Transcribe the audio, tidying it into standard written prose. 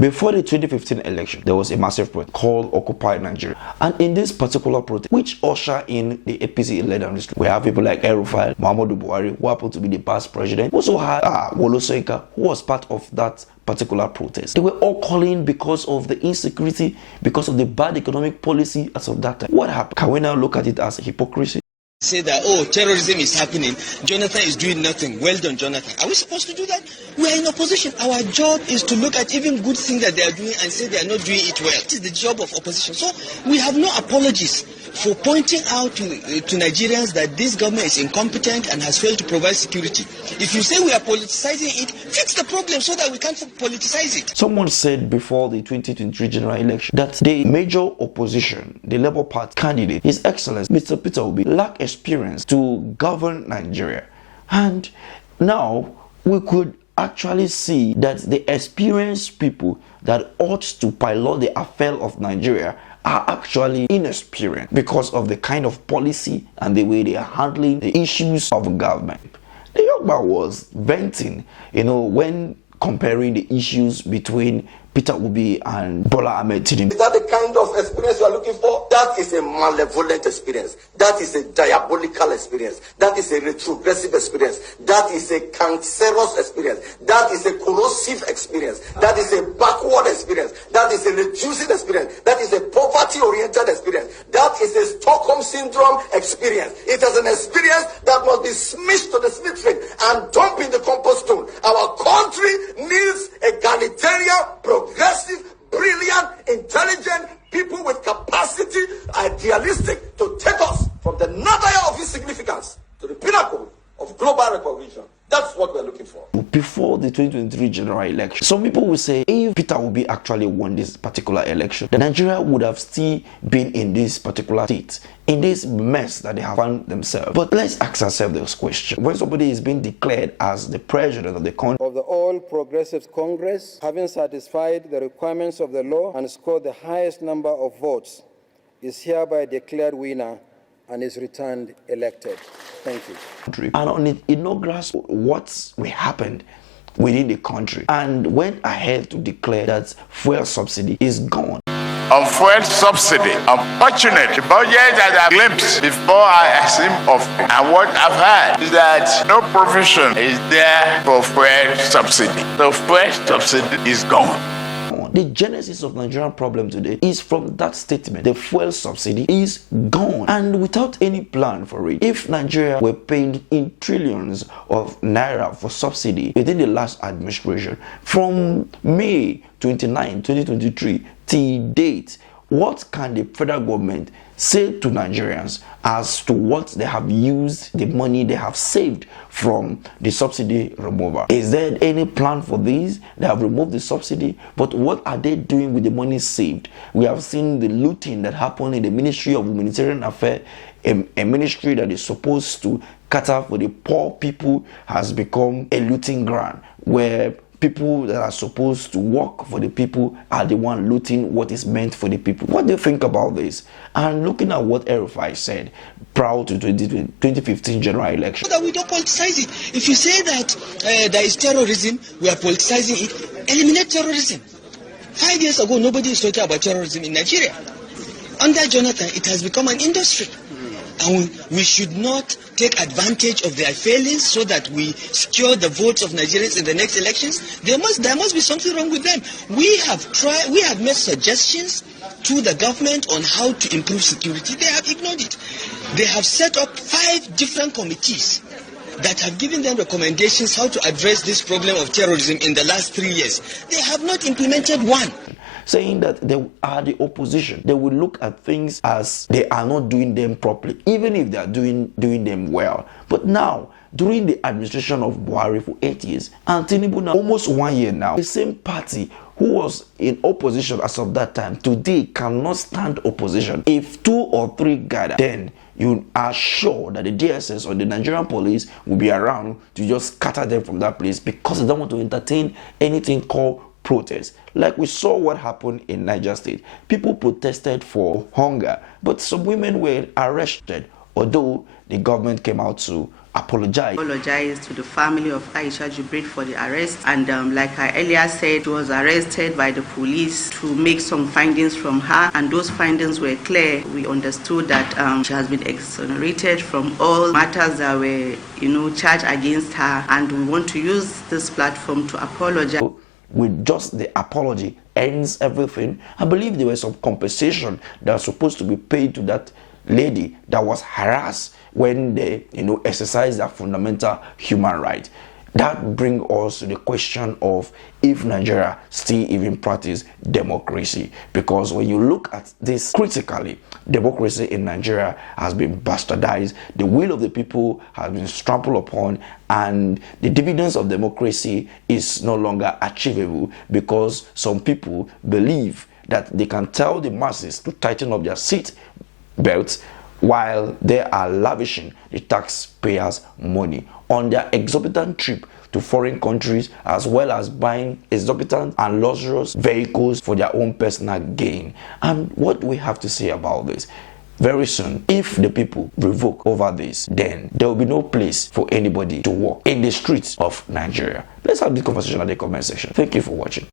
Before the 2015 election, there was a massive protest called Occupy Nigeria. And in this particular protest, which ushered in the APC-led administration, we have people like ERUFI, Muhammadu Buhari, who happened to be the past president. We also had Wole Soyinka, who was part of that particular protest. They were all calling because of the insecurity, because of the bad economic policy as of that time. What happened? Can we now look at it as hypocrisy? Say that, oh, terrorism is happening, Jonathan is doing nothing. Well done, Jonathan. Are we supposed to do that? We are in opposition. Our job is to look at even good things that they are doing and say they are not doing it well. It is the job of opposition. So we have no apologies for pointing out to Nigerians that this government is incompetent and has failed to provide security. If you say we are politicizing it, fix the problem so that we can't politicize it. Someone said before the 2023 general election that the major opposition, the Labour Party candidate, His Excellency Mr. Peter Obi, lacked experience to govern Nigeria. And now we could actually see that the experienced people that ought to pilot the affair of Nigeria are actually inexperienced because of the kind of policy and the way they are handling the issues of government. The young man was venting, when comparing the issues between Peter Obi and Bola Ahmed Tinubu. Is that the kind of experience you are looking for? That is a malevolent experience. That is a diabolical experience. That is a retrogressive experience. That is a cancerous experience. That is a corrosive experience. That is a backward experience. That is a reducing experience. That is a poverty-oriented experience. That is a Stockholm Syndrome experience. It is an experience that must be smashed to the smithereens and dumped in the compost stone. Our country needs egalitarian, progressive, brilliant, intelligent people with capacity, idealistic, to take us from the nadir of insignificance to the pinnacle of global recognition. That's what we're looking for. Before the 2023 general election, some people will say if Peter Obi actually won this particular election, then Nigeria would have still been in this particular state, in this mess that they have found themselves. But let's ask ourselves this question. When somebody is being declared as the president of the country, of the All Progressives Congress, having satisfied the requirements of the law and scored the highest number of votes, is hereby declared winner and is returned elected. Thank you. And on it inaugurates what happened within the country and went ahead to declare that fuel subsidy is gone. On fuel subsidy, unfortunately, the budget that I glimpsed before I assumed office, and what I've heard is that no provision is there for fuel subsidy. The fuel subsidy is gone. The genesis of Nigerian problem today is from that statement. The fuel subsidy is gone, and without any plan for it. If Nigeria were paying in trillions of naira for subsidy within the last administration, from May 29, 2023 till date, what can the federal government say to Nigerians as to what they have used the money they have saved from the subsidy removal? Is there any plan for this? They have removed the subsidy, but what are they doing with the money saved? We have seen the looting that happened in the Ministry of Humanitarian Affairs, a ministry that is supposed to cater for the poor people has become a looting ground where people that are supposed to work for the people are the one looting what is meant for the people. What do you think about this? And looking at what ERUFI said prior to 2015 general election. That we don't politicize it. If you say that there is terrorism, we are politicizing it, eliminate terrorism. 5 years ago, nobody is talking about terrorism in Nigeria. Under Jonathan, it has become an industry. And we should not take advantage of their failings so that we secure the votes of Nigerians in the next elections. There must be something wrong with them. We have made suggestions to the government on how to improve security. They have ignored it. They have set up 5 different committees that have given them recommendations how to address this problem of terrorism in the last 3 years. They have not implemented one. Saying that they are the opposition, they will look at things as they are not doing them properly, even if they are doing them well. But now, during the administration of Buhari for 8 years, and Tinubu now almost 1 year now, the same party who was in opposition as of that time, today cannot stand opposition. If 2 or 3 gather, then you are sure that the DSS or the Nigerian police will be around to just scatter them from that place because they don't want to entertain anything called protest. Like we saw what happened in Niger State. People protested for hunger, but some women were arrested although the government came out to apologize to the family of Aisha Jubril for the arrest, and like I earlier said, she was arrested by the police to make some findings from her, and those findings were clear. We understood that she has been exonerated from all matters that were, charged against her, and we want to use this platform to apologize. With just the apology ends everything. I believe there was some compensation that was supposed to be paid to that lady that was harassed when they exercise their fundamental human right. That brings us to the question of if Nigeria still even practice democracy, because when you look at this critically, democracy in Nigeria has been bastardized, the will of the people has been trampled upon, and the dividends of democracy is no longer achievable because some people believe that they can tell the masses to tighten up their seat belts while they are lavishing the taxpayers' money on their exorbitant trip to foreign countries, as well as buying exorbitant and luxurious vehicles for their own personal gain. And what we have to say about this? Very soon, if the people revoke over this, then there will be no place for anybody to walk in the streets of Nigeria. Let's have this conversation at the comment section. Thank you for watching.